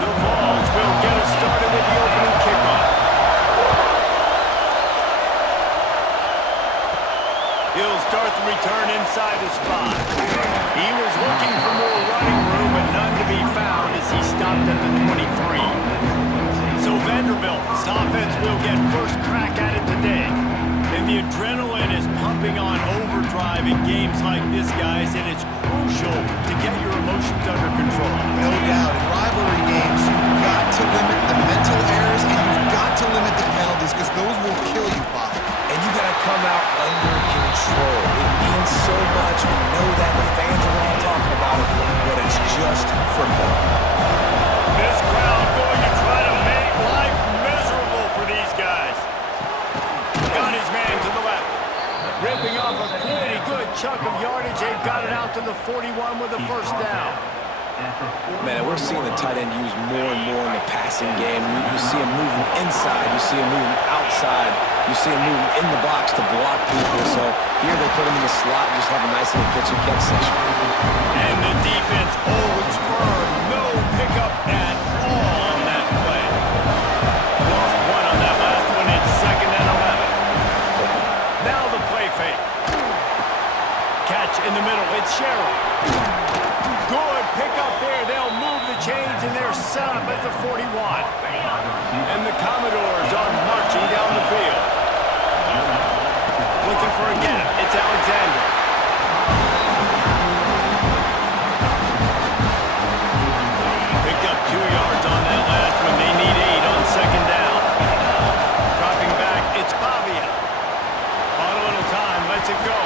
The Vols will get us started with the opening kickoff. He'll start the return inside his 5. He was looking for more running room, but none to be found as he stopped at the 23. So Vanderbilt's offense will get first crack at it today. And the adrenaline is pumping on overdrive in games like this, guys, and it's crucial to get your emotions under control. No doubt. In rivalry games, you've got to limit the mental errors and you've got to limit the penalties because those will kill you, Bob. And you got to come out under control. It means so much. We know that. The fans are all talking about it, but it's just for them. This crowd going to try to make life miserable for these guys. Got his man to the left. Ripping off a pretty good chunk of yardage. They've got it out to the 41 with a first down. Man, we're seeing the tight end used more and more in the passing game. You see him moving inside. You see him moving outside. You see him moving in the box to block people. So here they put him in the slot and just have a nice little pitch and catch session. And the defense holds firm. No pickup at all on that play. Lost one on that last one. It's 2nd and 11. Now the play fake. Catch in the middle. It's Sherrill. Good pickup there. They'll move the chains and they're set up at the 41. And the Commodores are marching down the field. Looking for a gap. It's Alexander. Picked up 2 yards on that last one. They need 8 on 2nd down. Dropping back, it's Pavia. On a little time, lets it go.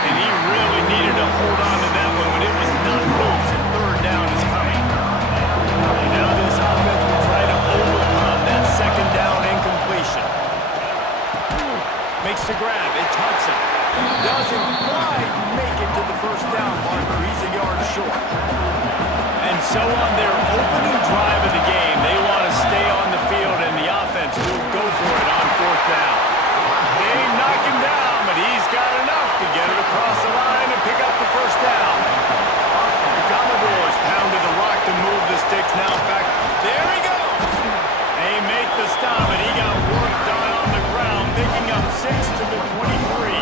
And he really needed to hold on to that one when it was not loose, and 3rd down is coming. And now this offense will try to overcome that 2nd down incompletion. Makes the grab. It's Hudson. Doesn't quite make it to the first down marker. He's a yard short. And so on their opening drive of the game, they want to stay on the field, and the offense will go for it on 4th down. They knock him down, but he's got enough to get it across the line and pick up the first down. The Commodores pounded the rock to move the sticks. Now back. There he goes. They make the stop, and he got worked on the ground, picking up 6 to the 23.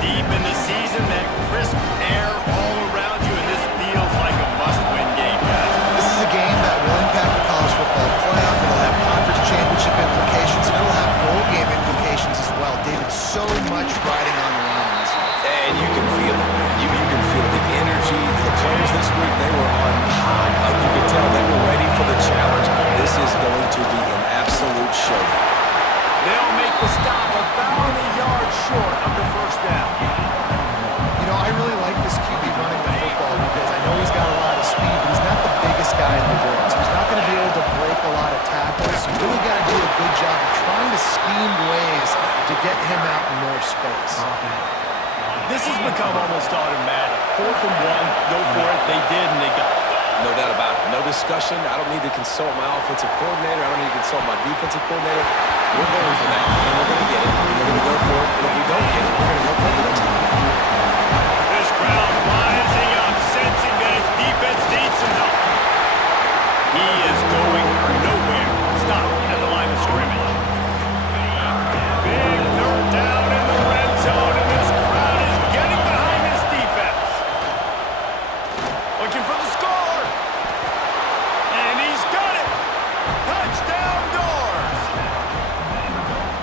Deep in the season, that crisp air all around you, and this feels like a must-win game, guys. This is a game that will impact the college football playoff. It'll have conference championship implications, and it'll have bowl game implications as well. David, so much riding on the line in this one. And you can feel it. You can feel the energy. The players this week, they were on high. Like you could tell, they were ready for the challenge. This is going to be an absolute showdown. They'll make the stop about a yard short of the first down. You know, I really like this QB running the football because I know he's got a lot of speed, but he's not the biggest guy in the world. So he's not going to be able to break a lot of tackles. You really got to do a good job of trying to scheme ways to get him out in more space. This has become almost automatic. 4th and 1, go for it. They did, and they got it. No doubt about it. No discussion. I don't need to consult my offensive coordinator. I don't need to consult my defensive coordinator. We're going for that, and we're going to get it, and we're going to go for it. And if we don't get it, we're going to go for it the next time. This crowd rising up, sensing that its defense needs some help. He is going nowhere. Stop at the line of scrimmage. Big 3rd down in the red zone, and this crowd is getting behind this defense. Looking for the score. And he's got it. Touchdown Doors.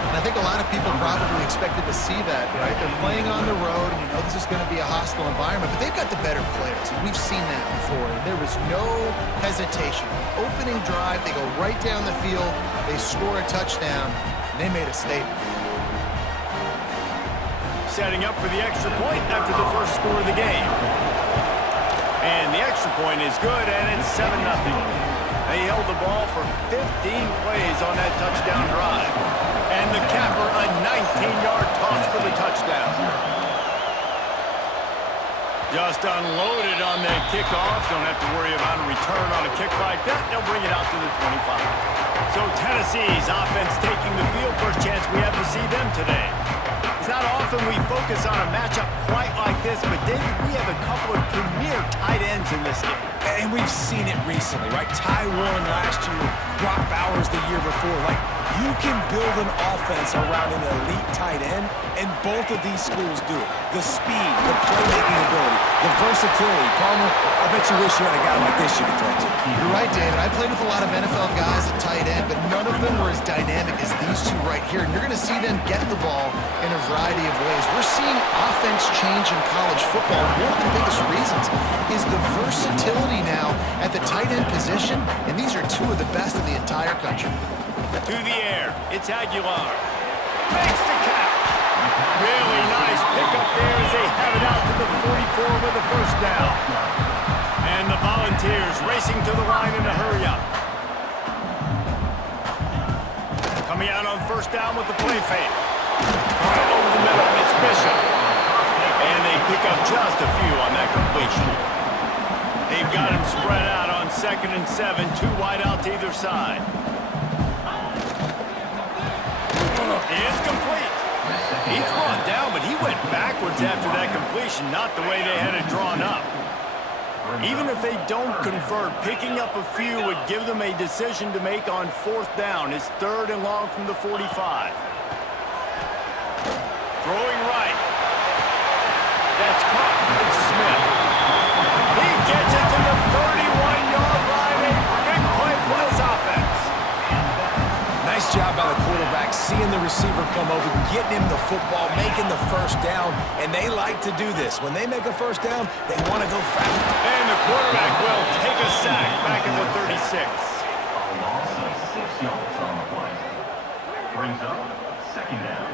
And I think a lot of people probably expected to see that, right? They're playing on the road, and you know this is going to be a hostile environment, but they've got the better players, and we've seen that before. And there was no hesitation. Opening drive, they go right down the field, they score a touchdown, and they made a statement. Setting up for the extra point after the first score of the game. And the extra point is good, and it's 7-0. They held the ball for 15 plays on that touchdown drive. And the capper, a 19-yard toss for the touchdown. Just unloaded on that kickoff. Don't have to worry about a return on a kick like that. They'll bring it out to the 25. So Tennessee's offense taking the field. First chance we have to see them today. It's not often we focus on a matchup quite like this, but David, we have a couple of premier tight ends in this game. And we've seen it recently, right? Ty Warren last year, Brock Bowers the year before. Like, you can build an offense around an elite tight end, and both of these schools do it. The speed, the playmaking ability, the versatility. Palmer, I bet you wish you had a guy like this you could throw to. You're right, David. I played with a lot of NFL guys at tight end, but none of them were as dynamic as these two right here. And you're going to see them get the ball in a variety of ways. We're seeing offense change in college football. One of the biggest reasons is the versatility now at the tight end position, and these are two of the best in the entire country. To the air, it's Aguilar. Makes the catch. Really nice pickup there as they have it out to the 44 with a first down. And the Volunteers racing to the line in a hurry-up. Coming out on first down with the play fake. Right over the middle, it's Bishop. And they pick up just a few on that completion. They've got him spread out on 2nd and 7, two wide out to either side. It's complete. He's brought down, but he went backwards after that completion, not the way they had it drawn up. Even if they don't convert, picking up a few would give them a decision to make on 4th down. It's 3rd and long from the 45. Throwing right. That's caught. It's Smith. He gets it to the 31-yard line. A big play for this offense. Nice job by the quarterback, seeing the receiver come over, getting him the football, making the first down, and they like to do this. When they make a first down, they want to go fast. And the quarterback will take a sack back at the 36. A loss of 6 yards on the play. Brings up 2nd down.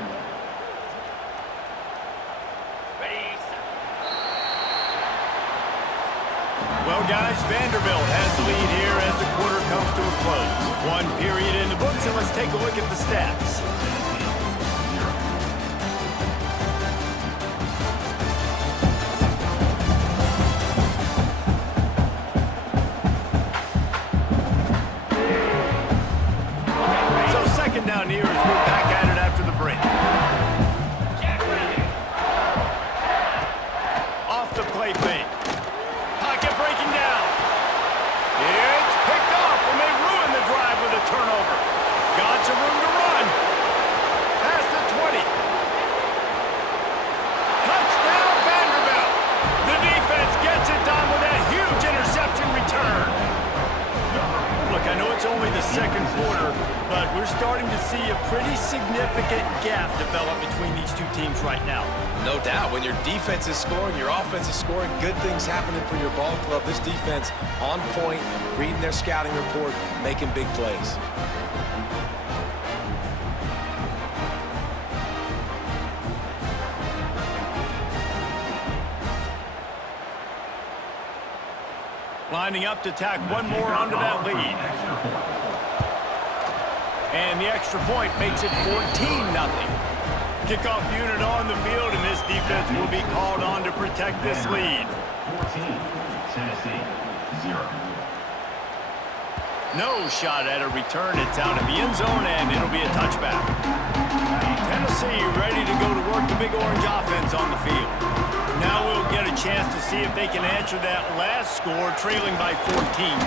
Well, guys, Vanderbilt has the lead here as the quarter comes to a close. 1 period in the books, and let's take a look at the stats. So 2nd down here as we're back at it after the break. Off the play fake. Pocket breaking down. It's picked off, and they ruin the drive with a turnover. Got some room to run. Past the 20. Touchdown, Vanderbilt. The defense gets it done with that huge interception return. Look, I know it's only the 2nd quarter, but we're starting to see a pretty significant gap develop between these two teams right now. No doubt, when your defense is scoring, your offense is scoring, good things happening for your ball club. This defense on point, reading their scouting report, making big plays. Lining up to tack one more onto that lead. And the extra point makes it 14-0. Kickoff unit on the field, and this defense will be called on to protect this lead. 14, Tennessee, 0. No shot at a return. It's out in the end zone, and it'll be a touchback. Tennessee ready to go to work the big orange offense on the field. Now we'll get a chance to see if they can answer that last score, trailing by 14,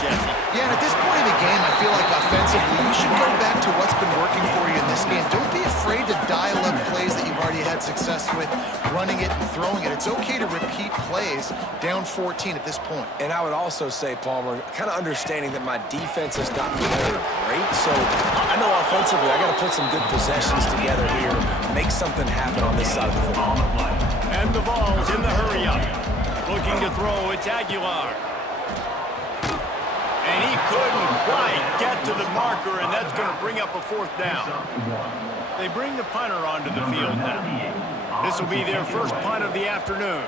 Jesse. Yeah, and at this point in the game, I feel like offensively, you should go back to what's been working for you in this game. Don't be afraid to dial up plays that you've already had success with, running it and throwing it. It's okay to repeat plays down 14 at this point. And I would also say, Palmer, kind of understanding that my defense is not playing great, so I know offensively I got to put some good possessions together here, make something happen on this side of the football. And the ball's in the hurry-up. Looking to throw, it's Aguilar. And he couldn't quite get to the marker, and that's going to bring up a 4th down. They bring the punter onto the field now. This will be their first punt of the afternoon.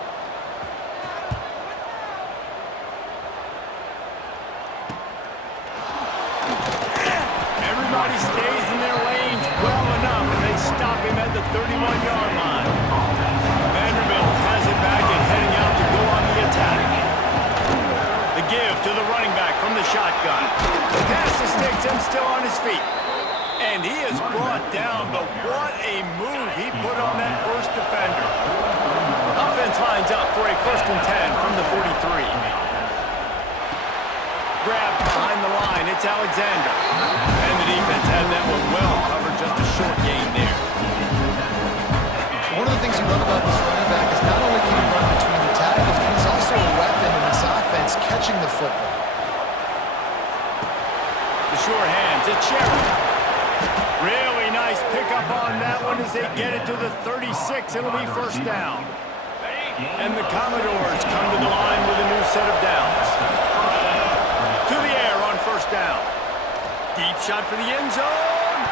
Everybody stays in their lanes well enough, and they stop him at the 31-yard line. Vanderbilt has it back and heading out to go on the attack. The give to the running back from the shotgun. The pass to Sticks and still on his feet. And he is brought down, but what a move he put on that lines up for a 1st and 10 from the 43. Grab behind the line, it's Alexander. And the defense had that one well covered, just a short gain there. One of the things you love about this running back is not only can he run between the tackles, but he's also a weapon in this offense catching the football. The sure hands, it's Sheriff. Really nice pickup on that one as they get it to the 36. It'll be 1st down. And the Commodores come to the line with a new set of downs. To the air on 1st down. Deep shot for the end zone.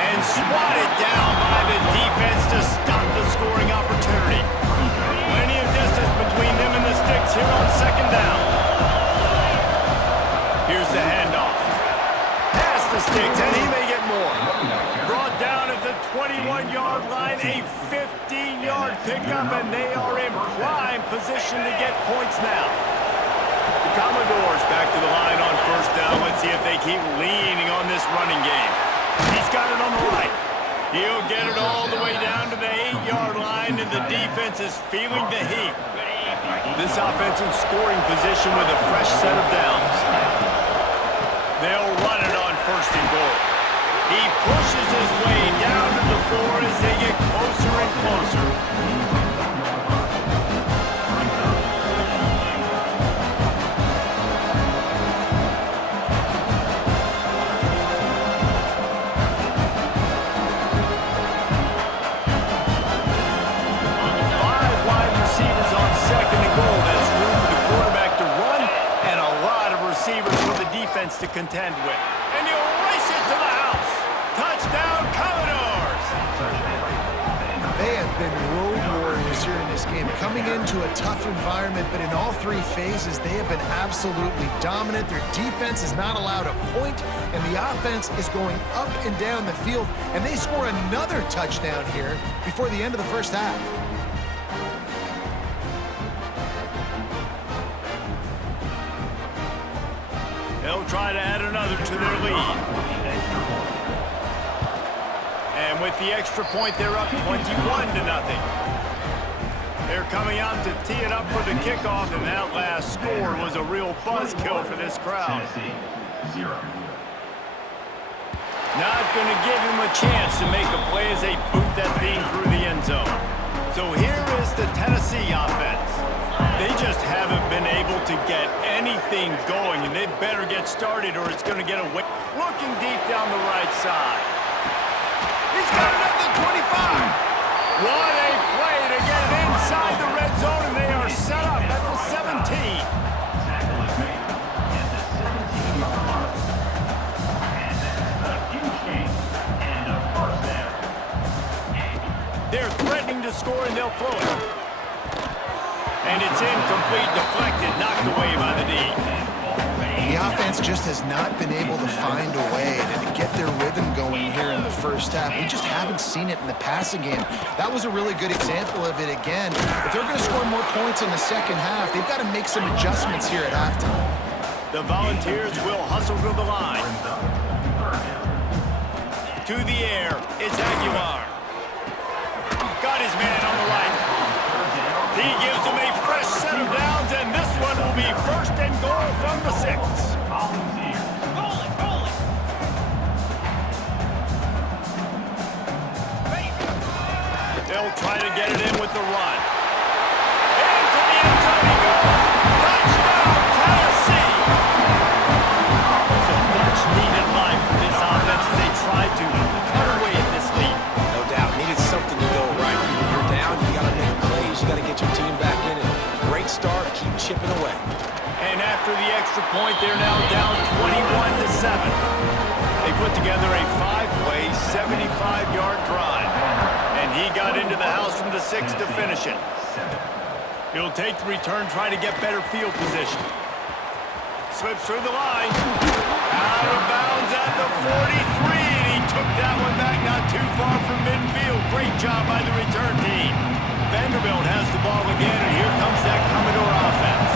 And swatted down by the defense to stop the scoring opportunity. Plenty of distance between them and the sticks here on 2nd down. Here's the handoff. Past the sticks, and he may get more. Brought down at the 21-yard line, a 15-yard pickup, and they are in prime position to get points now. The Commodores back to the line on 1st down. Let's see if they keep leaning on this running game. He's got it on the right. He'll get it all the way down to the 8-yard line, and the defense is feeling the heat. This offense in scoring position with a fresh set of downs. They'll run it on 1st and goal. He pushes his way down to the 4 as they get closer and closer. To contend with. And you race it to the house. Touchdown, Commodores! They have been road warriors here in this game, coming into a tough environment, but in all 3 phases, they have been absolutely dominant. Their defense is not allowed a point, and the offense is going up and down the field, and they score another touchdown here before the end of the 1st half. They'll try to add another to their lead. And with the extra point, they're up 21-0. They're coming out to tee it up for the kickoff, and that last score was a real buzzkill for this crowd. Not going to give him a chance to make a play as they boot that thing through the end zone. So here is the Tennessee offense. They just haven't been able to get anything going, and they better get started or it's going to get away. Looking deep down the right side. He's got it at the 25. What a play to get it inside the red zone, and they are set up at the 17. Tackle is made at the 17-yard mark. And that's a huge gain and a 1st down. They're threatening to score, and they'll throw it. And it's incomplete, deflected, knocked away by the D. The offense just has not been able to find a way to get their rhythm going here in the 1st half. We just haven't seen it in the passing game. That was a really good example of it again. If they're going to score more points in the 2nd half, they've got to make some adjustments here at halftime. The Volunteers will hustle to the line. To the air, it's Aguilar. Got his man on the right. He gives them a fresh set of downs, and this one will be 1st and goal from the 6. They'll try to get it in with the run. Into the end zone he goes. Touchdown, Tennessee! So much needed life for this offense as they try to cut away at this lead. No doubt. Needed something to go right. When you're down, you got to make plays. You got to get your team back in it. Great start. Keep chipping away. And after the extra point, they're now down 21-7. They put together a 5-play, 75-yard drive. And he got into the house from the 6 to finish it. He'll take the return, try to get better field position. Slips through the line. Out of bounds at the 43. And he took that one back not too far from midfield. Great job by the return team. Vanderbilt has the ball again, and here comes that Commodore offense.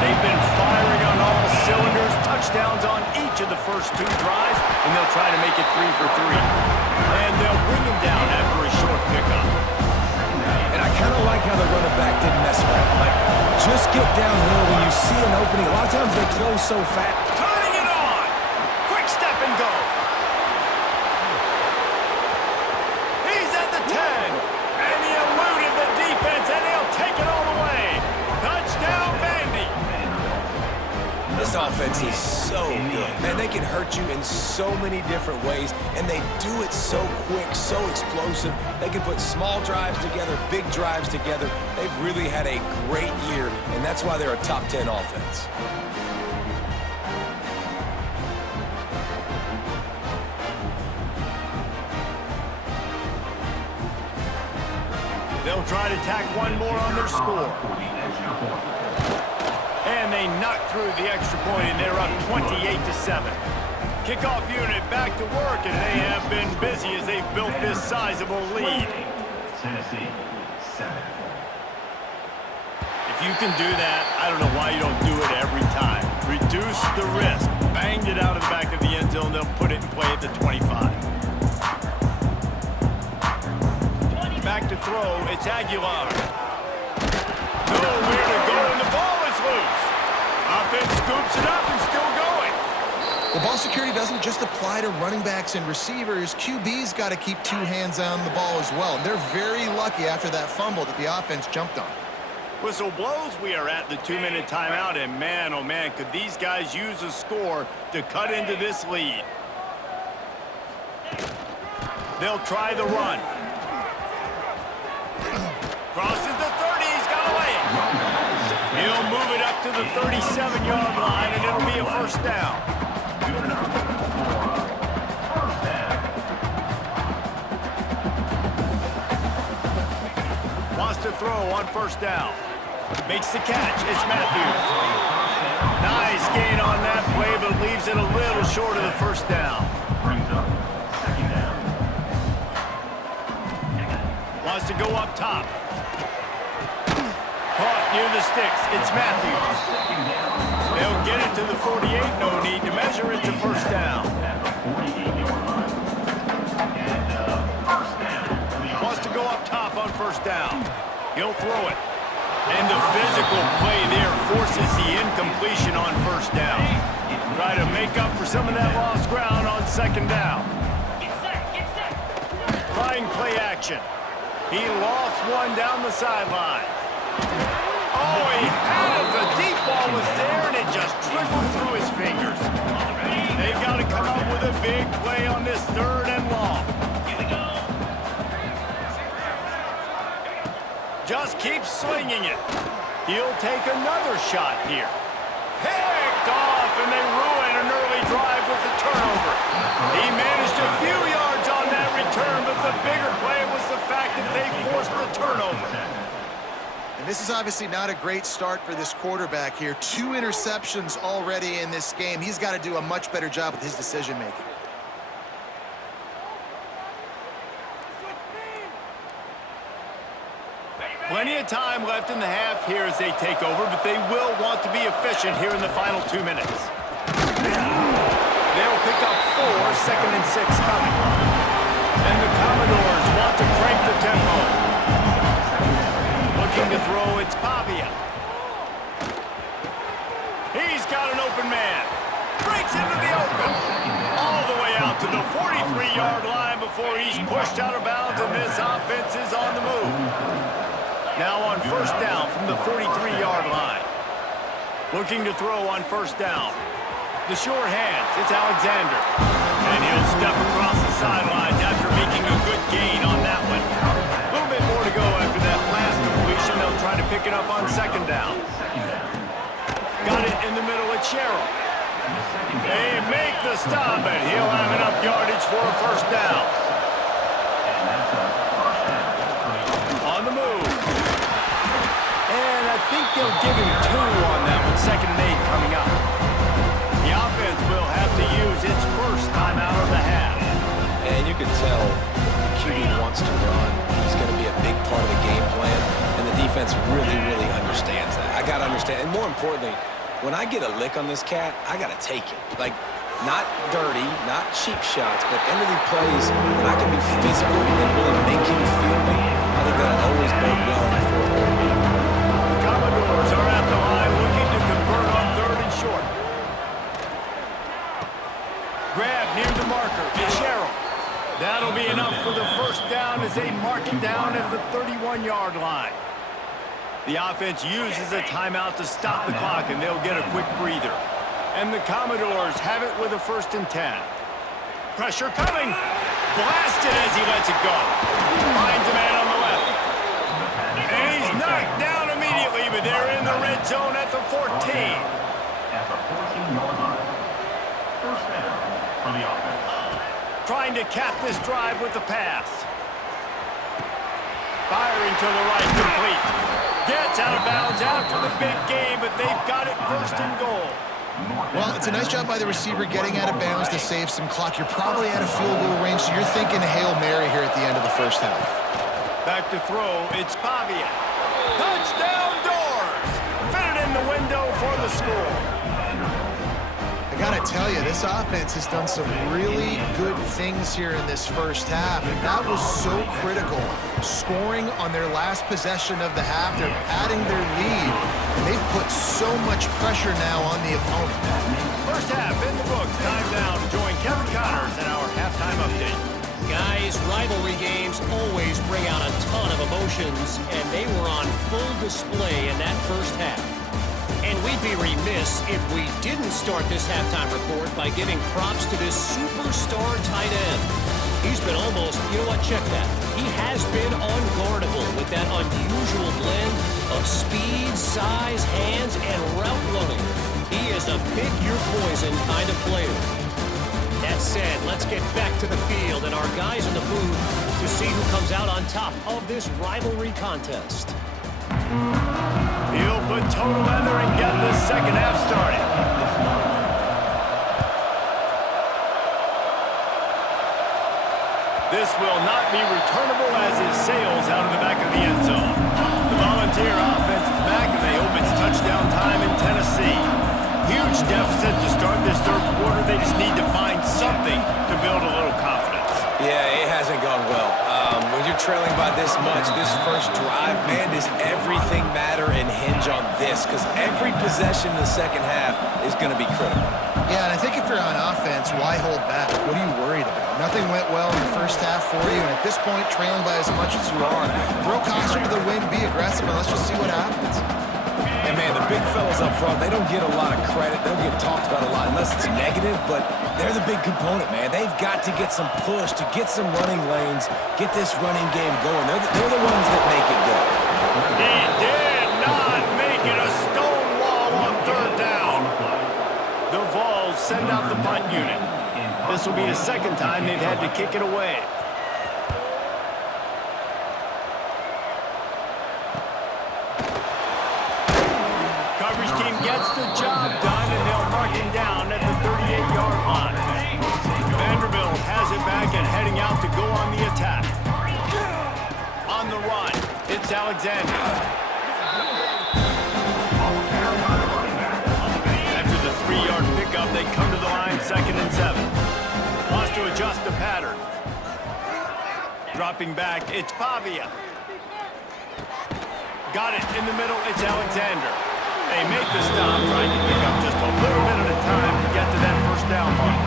They've been firing on all cylinders, touchdowns on each of the first 2 drives, and they'll try to make it 3 for 3. And they'll bring him down after a short pickup. And I kind of like how the running back didn't mess around. Like, just get downhill when you see an opening. A lot of times they close so fast. Turning it on. Quick step and go. He's at the 10. And he eluded the defense, and he'll take it all the way. Touchdown, Vandy. This offense is so good. Man, they can hurt you in so many different ways, and they do it so quick, so explosive. They can put small drives together, big drives together. They've really had a great year, and that's why they're a top 10 offense. They'll try to tack one more on their score. And they knock through the extra point, and they're up 28-7. Kickoff unit back to work, and they have been busy as they've built this sizable lead. Tennessee, 7. If you can do that, I don't know why you don't do it every time. Reduce the risk. Banged it out of the back of the end zone. They'll put it in play at the 25. Back to throw. It's Aguilar. Nowhere to go, and the ball is loose. Offense scoops it up and still going. The ball security doesn't just apply to running backs and receivers. QB's got to keep two hands on the ball as well. And they're very lucky after that fumble that the offense jumped on. Whistle blows. We are at the 2-minute timeout, and man, oh man, could these guys use a score to cut into this lead. They'll try the run. Crosses the 30, he's got away. He'll move it up to the 37-yard line, and it'll be a first down. Wants to throw on first down. Makes the catch. It's Matthews. Nice gain on that play, but leaves it a little short of the first down. Brings up second down. Wants to go up top. Caught near the sticks. It's Matthews. They'll get it to the 48. No need to measure. It's a first down. At the 48-yard line. And first down. Wants to go up top on first down. He'll throw it. And the physical play there forces the incompletion on first down. Try to make up for some of that lost ground on second down. Trying play action. He lost one down the sideline. Oh, he had it. The deep ball was there, and it just trickled through his fingers. They've got to come up with a big play on this third and long. Just keep slinging it. He'll take another shot here. Picked off, and they ruin an early drive with the turnover. He managed a few yards on that return, but the bigger play was the fact that they forced the turnover. And this is obviously not a great start for this quarterback here. 2 interceptions already in this game. He's got to do a much better job with his decision-making. Plenty of time left in the half here as they take over, but they will want to be efficient here in the final 2 minutes. They'll pick up 4, 2nd and 6 coming. And the Commodores want to crank the tempo. Looking to throw, it's Pavia. He's got an open man. Breaks into the open. All the way out to the 43-yard line before he's pushed out of bounds, and this offense is on the move. Now on first down from the 43-yard line. Looking to throw on first down. The short hands, it's Alexander. And he'll step across the sidelines after making a good gain on that one. A little bit more to go after that last completion. They'll try to pick it up on second down. Got it in the middle at Sherrill. They make the stop, and he'll have enough yardage for a first down. On the move. And I think they'll give him 2 on that one, 2nd and 8 coming up. The offense will have to use its first time out of the half. And you can tell the QB wants to run. He's going to be a big part of the game plan, and the defense really, really understands that. I got to understand, and more importantly, when I get a lick on this cat, I got to take it. Like, not dirty, not cheap shots, but end of the plays, when I can be physical and really make him feel me, I think that'll always bode well in the fourth quarter game. The Commodores are at the line looking to convert on 3rd and short. Grab near the marker. It's Sherrill. That'll be enough for the first down as they mark it down at the 31-yard line. The offense uses a timeout to stop the clock, and they'll get a quick breather. And the Commodores have it with a 1st and 10. Pressure coming. Blasted as he lets it go. Finds a man on the left. And he's knocked down immediately, but they're in the red zone at the 14. At the 14-yard line. First down for the offense. Trying to cap this drive with the pass. Firing to the right, complete. Gets out of bounds after the big game, but they've got it 1st and goal. Well, it's a nice job by the receiver getting out of bounds to save some clock. You're probably out of field goal range, so you're thinking Hail Mary here at the end of the first half. Back to throw, it's Pavia. Touchdown Doors! Fitted in the window for the score. I gotta tell you, this offense has done some really good things here in this first half, and that was so critical. Scoring on their last possession of the half, they're adding their lead, and they've put so much pressure now on the opponent. First half in the books. Time now to join Kevin Connors in our halftime update. Guys, rivalry games always bring out a ton of emotions, and they were on full display in that first half. And we'd be remiss if we didn't start this halftime report by giving props to this superstar tight end. He's been almost, you know what, check that. He has been unguardable with that unusual blend of speed, size, hands, and route running. He is a pick-your-poison kind of player. That said, let's get back to the field and our guys in the booth to see who comes out on top of this rivalry contest. He'll put total leather and get the second half started. This will not be returnable as it sails out of the back of the end zone. The Volunteer offense is back and they hope it's touchdown time in Tennessee. Huge deficit to start this third quarter. They just need to find something to build a little confidence. Yeah, it hasn't gone well. When you're trailing by this much, this first drive, man, does everything matter and hinge on this? Because every possession in the second half is going to be critical. Yeah, and I think if you're on offense, why hold back? What are you worried about? Nothing went well in the first half for you, and at this point, trailing by as much as you are, throw caution to the wind, be aggressive, and let's just see what happens. And man, the big fellas up front, they don't get a lot of credit. They don't get talked about a lot unless it's negative, but they're the big component, man. They've got to get some push, to get some running lanes, get this running game going. They're the ones that make it go. He did not make it a stone wall on third down. The Vols send out the punt unit. This will be the second time they've had to kick it away. Coverage team gets the job done, and they'll mark him down at the 38-yard line. Vanderbilt has it back and heading out to go on the attack. On the run, it's Alexander. After the 3-yard pickup, they come to the line, 2nd and 7. Wants to adjust the pattern. Dropping back, it's Pavia. Got it in the middle, it's Alexander. They make the stop, trying to pick up just a little bit at a time to get to that first down mark.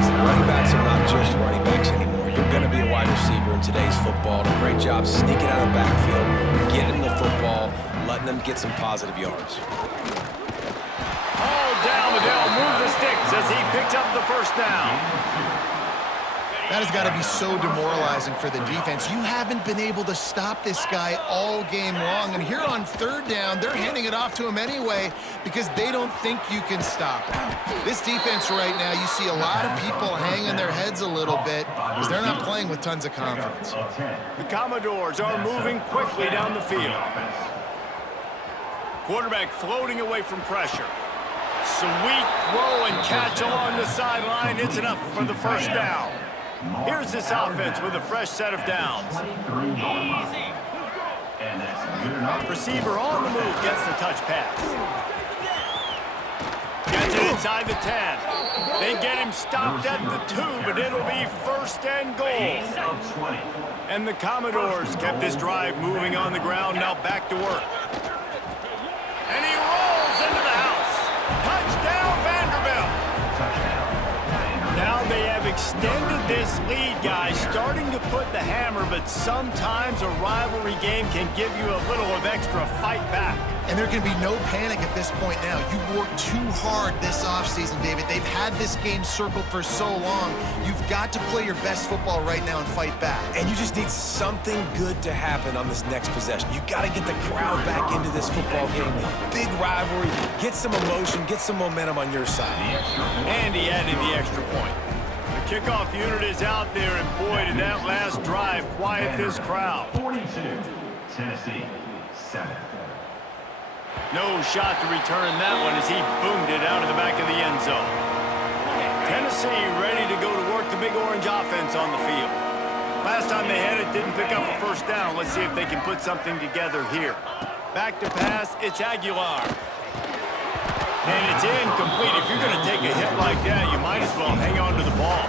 Listen, running backs are not just running backs anymore. You're going to be a wide receiver in today's football. A great job sneaking out of the backfield, getting the football, letting them get some positive yards. All down, but they'll move the sticks as he picks up the first down. That has got to be so demoralizing for the defense. You haven't been able to stop this guy all game long. And here on third down, they're handing it off to him anyway because they don't think you can stop him. This defense right now, you see a lot of people hanging their heads a little bit because they're not playing with tons of confidence. The Commodores are moving quickly down the field. Quarterback floating away from pressure. Sweet throw and catch along the sideline. It's enough for the first down. Here's this offense with a fresh set of downs. Receiver on the move gets the touch pass. Gets it inside the 10. They get him stopped at the 2, but it'll be first and goal. And the Commodores kept this drive moving on the ground, now back to work. And he rolls into the house. Touchdown, Vanderbilt. Now they have extended this lead, guys, starting to put the hammer, but sometimes a rivalry game can give you a little of extra fight back. And there can be no panic at this point now. You worked too hard this offseason, David. They've had this game circled for so long. You've got to play your best football right now and fight back. And you just need something good to happen on this next possession. You got to get the crowd back into this football game. Big rivalry. Get some emotion. Get some momentum on your side. And he added the extra point. The kickoff unit is out there, and boy, did that last drive quiet this crowd. 42, Tennessee, 7. No shot to return that one as he boomed it out of the back of the end zone. Tennessee ready to go to work the big orange offense on the field. Last time they had it, didn't pick up a first down. Let's see if they can put something together here. Back to pass, it's Aguilar. And it's incomplete. If you're going to take a hit like that, you might as well hang on to the ball.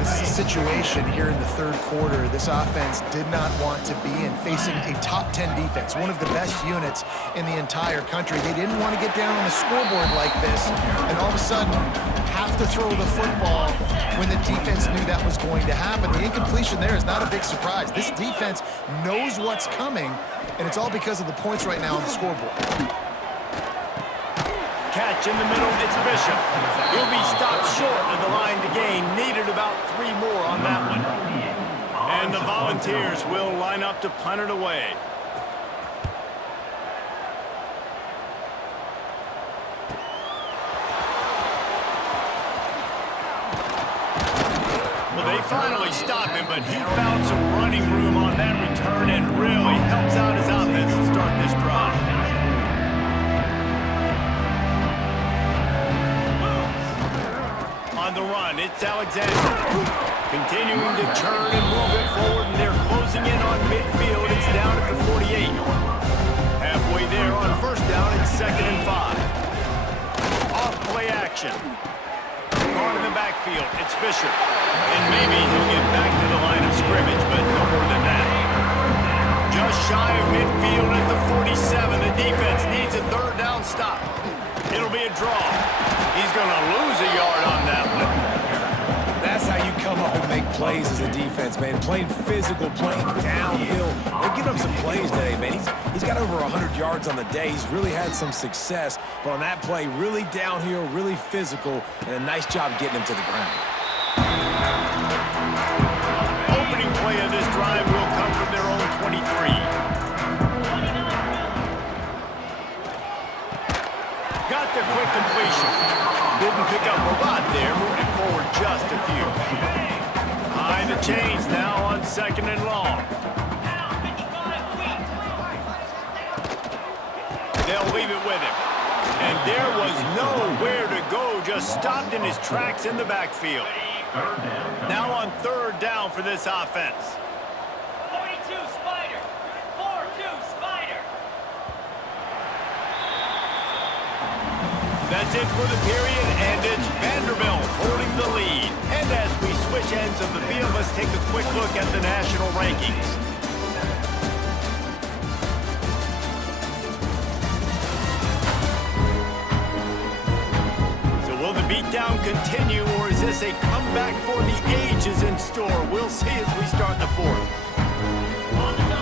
This is a situation here in the third quarter this offense did not want to be in, facing a top 10 defense, one of the best units in the entire country. They didn't want to get down on the scoreboard like this and all of a sudden have to throw the football when the defense knew that was going to happen. The incompletion there is not a big surprise. This defense knows what's coming, and it's all because of the points right now on the scoreboard. Catch in the middle, it's Bishop. He'll be stopped short of the line to gain. Needed about 3 more on that one. And the Volunteers will line up to punt it away. Well, they finally stop him, but he found some running room on that return and really helps out his offense to start this drive. On the run, it's Alexander. Continuing to turn and move it forward, and they're closing in on midfield. It's down at the 48. Halfway there on first down, it's 2nd and 5. Off play action. Guard in the backfield, it's Fisher. And maybe he'll get back to the line of scrimmage, but no more than that. Just shy of midfield at the 47. The defense needs a 3rd down stop. It'll be a draw. He's going to lose a yard on that one. That's how you come up and make plays as a defense, man. Playing physical, playing downhill. They're giving him some plays today, man. He's got over 100 yards on the day. He's really had some success. But on that play, really downhill, really physical, and a nice job getting him to the ground. Opening play of this drive will come from their own 23. Got the quick completion. Didn't pick up a lot there, moved it forward just a few. High the chains now on 2nd and long. They'll leave it with him. And there was nowhere to go, just stopped in his tracks in the backfield. Now on 3rd down for this offense. 42 Spider. 4-2 Spider. That's it for the period, and it's Vanderbilt holding the lead. And as we switch ends of the field, let's take a quick look at the national rankings. So will the beatdown continue, or is this a comeback for the ages in store? We'll see as we start the 4th.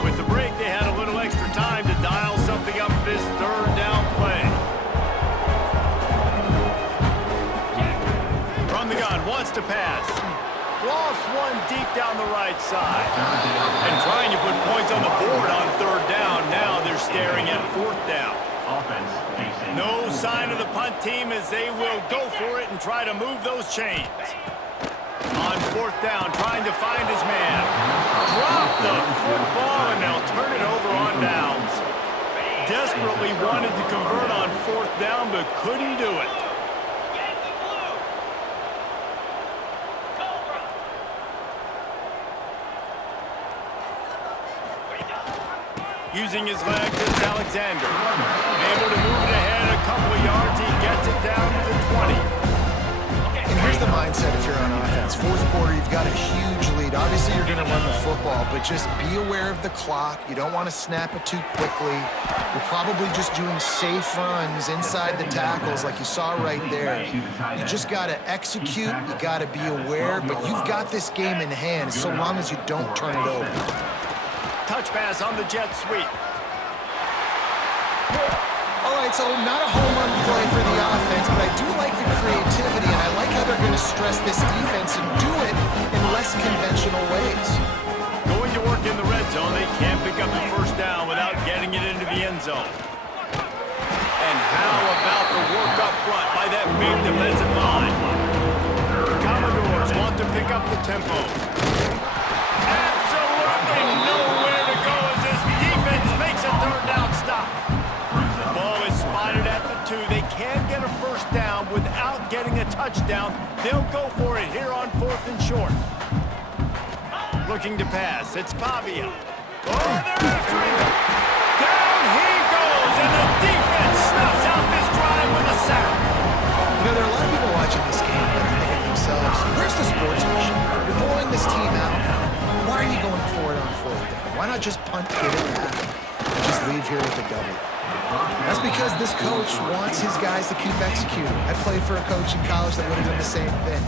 With the break, they had a little extra time to dial something up for this 3rd down play. From the gun, wants to pass. Lost one deep down the right side. And trying to put points on the board on 3rd down. Now they're staring at 4th down. No sign of the punt team as they will go for it and try to move those chains. On 4th down, trying to find his man. Drop the football, and they'll turn it over on downs. Desperately wanted to convert on 4th down, but couldn't do it. Using his legs, it's Alexander. Able to move it ahead a couple of yards. He gets it fourth quarter, you've got a huge lead. Obviously, you're going to run the football, but just be aware of the clock. You don't want to snap it too quickly. You're probably just doing safe runs inside the tackles like you saw right there. You just got to execute. You got to be aware, but you've got this game in hand so long as you don't turn it over. Touch pass on the jet sweep. All right, so not a home run play for the offense, but I do like the creativity, and I like how they're going to stress this defense and do it in less conventional ways. Going to work in the red zone, they can't pick up the first down without getting it into the end zone. And how about the work up front by that big defensive line? The Commodores want to pick up the tempo. Absolutely nowhere to go as this defense makes a third down stop. Ball is spotted at the 2. They can get a first down without getting a touchdown. They'll go for it here on 4th and short. Looking to pass. It's Pavia. Oh, they're after him. Down he goes, and the defense snuffs out this drive with a sack. You know, there are a lot of people watching this game that are thinking to themselves, where's the sportsmanship? You're blowing this team out. Why are you going for it on 4th down? Why not just punt, get it back, and just leave here with a W? That's because this coach wants his guys to keep executing. I played for a coach in college that would have done the same thing.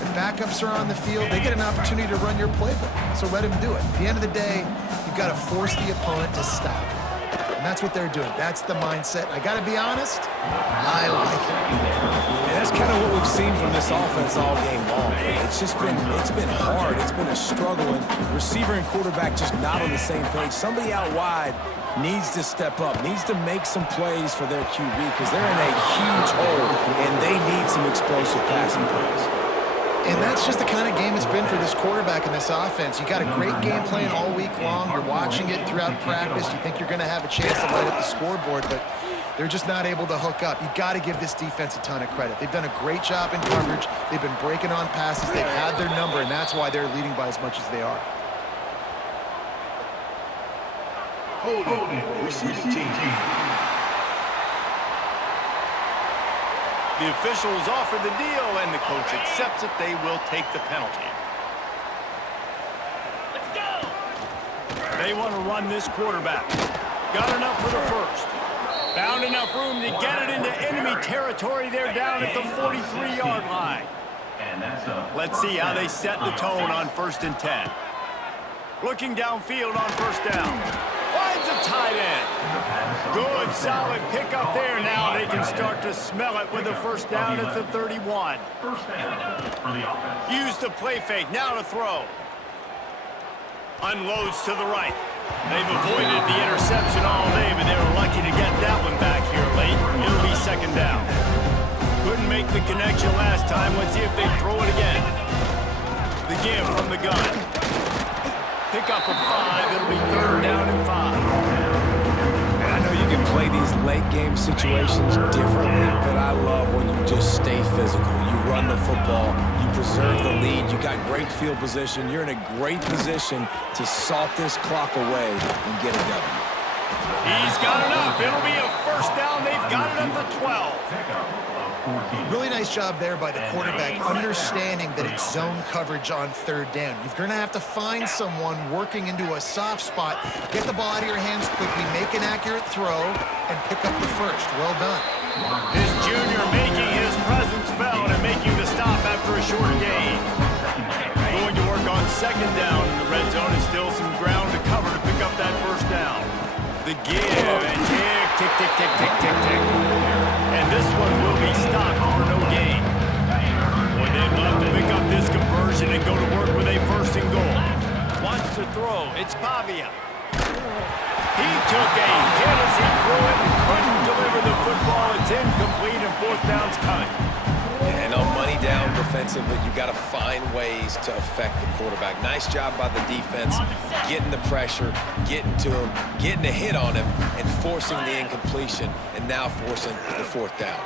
If backups are on the field, they get an opportunity to run your playbook, so let him do it. At the end of the day, you've got to force the opponent to stop. And that's what they're doing. That's the mindset. I got to be honest, I like it. And that's kind of what we've seen from this offense all game long. It's been hard. It's been a struggle, and receiver and quarterback just not on the same page. Somebody out wide needs to step up, needs to make some plays for their QB because they're in a huge hole, and they need some explosive passing plays. And that's just the kind of game it's been for this quarterback and this offense. You got a great game plan all week long. You're watching it throughout practice. You think you're going to have a chance to light up the scoreboard, but they're just not able to hook up. You got to give this defense a ton of credit. They've done a great job in coverage. They've been breaking on passes. They've had their number, and that's why they're leading by as much as they are. Holding, receiving team. The officials offer the deal, and the coach accepts it. They will take the penalty. Let's go! They want to run this quarterback. Got enough for the first. Found enough room to get it into enemy territory. They're down at the 43-yard line. And that's up. Let's see how they set the tone on 1st and 10. Looking downfield on 1st down. Finds a tight end. Good, solid pickup there. Now they can start to smell it with a first down at the 31. First down for the offense. Use the play fake. Now to throw. Unloads to the right. They've avoided the interception all day, but they were lucky to get that one back here late. It'll be 2nd down. Couldn't make the connection last time. Let's see if they throw it again. The give from the gun. Pick up a 5. It'll be 3rd down and 5. And I know you can play these late game situations differently, but I love when you just stay physical. You run the football, you preserve the lead, you got great field position. You're in a great position to salt this clock away and get a W. He's got enough. It'll be a first down. They've got it at the 12. Really nice job there by the quarterback, understanding that it's zone coverage on 3rd down. You're going to have to find someone working into a soft spot, get the ball out of your hands quickly, make an accurate throw, and pick up the first. Well done. This junior making his presence felt and making the stop after a short gain. Going to work on 2nd down in the red zone and still some ground to cover to pick up that first down. The give and tick, tick, tick, tick, tick, tick, tick. And this one will be stopped for no gain. Boy, they'd love to pick up this conversion and go to work with a 1st and goal. Wants to throw. It's Pavia. He took a hit as he threw it and couldn't deliver the football. It's incomplete and 4th down's coming. And on money down defensively, you got to find ways to affect the quarterback. Nice job by the defense, getting the pressure, getting to him, getting a hit on him, and forcing the incompletion, and now forcing the 4th down.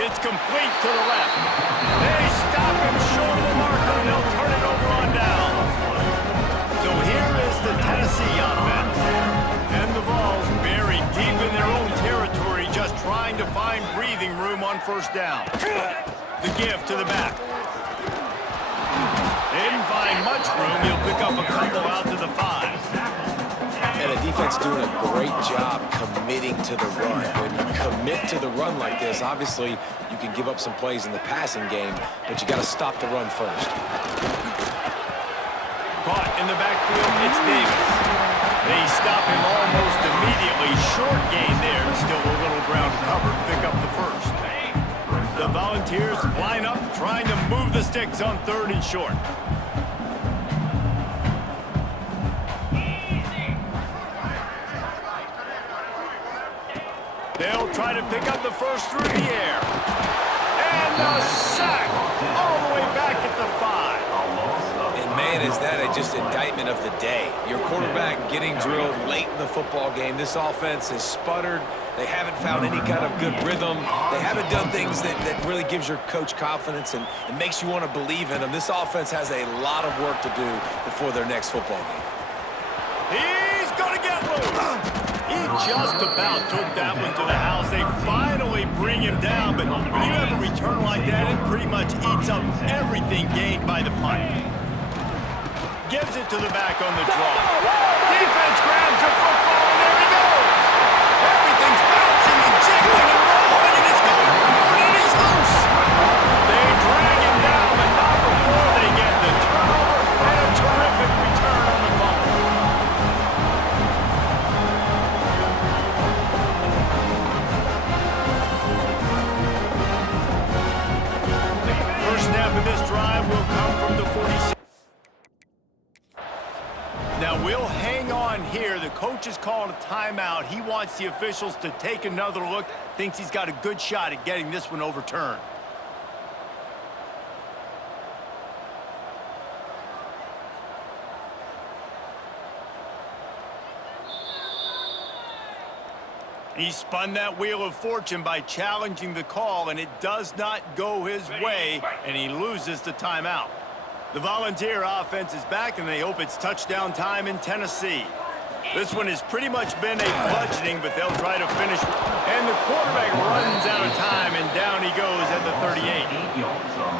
It's complete to the left. They stop him short of the marker, and they'll turn it over on downs. So here is the Tennessee offense. And the Vols buried deep in their own territory, just trying to find breathing room on 1st down. The give to the back. Didn't find much room. He'll pick up a couple out to the 5. And the defense doing a great job committing to the run. When you commit to the run like this, obviously you can give up some plays in the passing game, but you got to stop the run first. Caught in the backfield, it's Davis. They stop him almost immediately. Short gain there. Still a little ground to cover to pick up the first. The Volunteers line up, trying to move the sticks on 3rd and short. They'll try to pick up the first through the air. And a sack all the way back at the 5. And man, is that just indictment of the day. Your quarterback getting drilled late in the football game. This offense has sputtered. They haven't found any kind of good rhythm. They haven't done things that really gives your coach confidence and it makes you want to believe in them. This offense has a lot of work to do before their next football game. He's going to get loose. He just about took that one to the house. They finally bring him down, but when you have a return like that, it pretty much eats up everything gained by the punt. Gives it to the back on the draw. Defense grabs the football, and there he goes. Everything's bouncing and jiggling and rolling, and he's going forward, and he's loose. They drag him down, but not before they get the turnover and a terrific return on the fumble. First snap of this drive will come from the 46. Now we'll hang on here. The coach has called a timeout. He wants the officials to take another look. Thinks he's got a good shot at getting this one overturned. He spun that wheel of fortune by challenging the call, and it does not go his way, and he loses the timeout. The Volunteer offense is back, and they hope it's touchdown time in Tennessee. This one has pretty much been a bludgeoning, but they'll try to finish. And the quarterback runs out of time, and down he goes at the 38.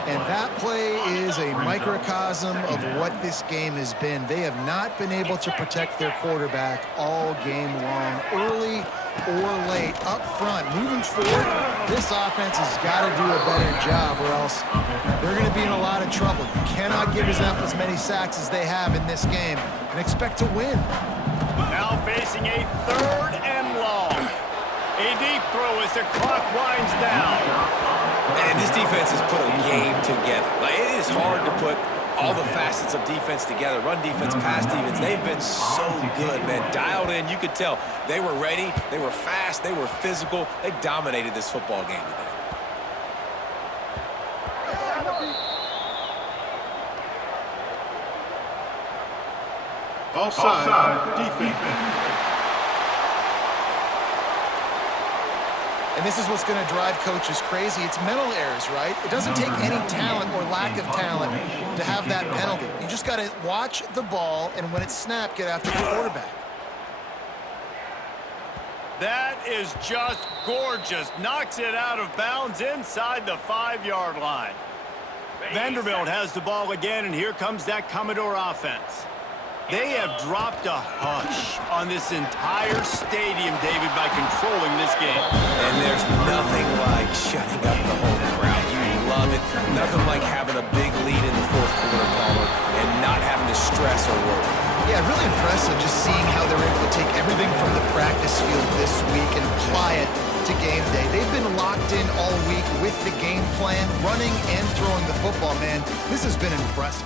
And that play is a microcosm of what this game has been. They have not been able to protect their quarterback all game long, early or late, up front. Moving forward, this offense has got to do a better job, or else they're going to be in a lot of trouble. You cannot give up as many sacks as they have in this game and expect to win. Now facing a 3rd and long. A deep throw as the clock winds down. And this defense has put a game together. Like, it is hard to put all the facets of defense together. Run defense, pass defense. They've been so good, man. Dialed in. You could tell they were ready. They were fast. They were physical. They dominated this football game today. Offside defense. And this is what's going to drive coaches crazy. It's mental errors, right? It doesn't take any talent or lack of talent to have that penalty. You just got to watch the ball, and when it's snapped, get after the quarterback. That is just gorgeous. Knocks it out of bounds inside the 5-yard line. Vanderbilt has the ball again, and here comes that Commodore offense. They have dropped a hush on this entire stadium, David, by controlling this game. And there's nothing like shutting up the whole crowd. You love it. Nothing like having a big lead in the 4th quarter, Palmer, and not having to stress or worry. Yeah, really impressive just seeing how they're able to take everything from the practice field this week and apply it to game day. They've been locked in all week with the game plan, running and throwing the football, man. This has been impressive.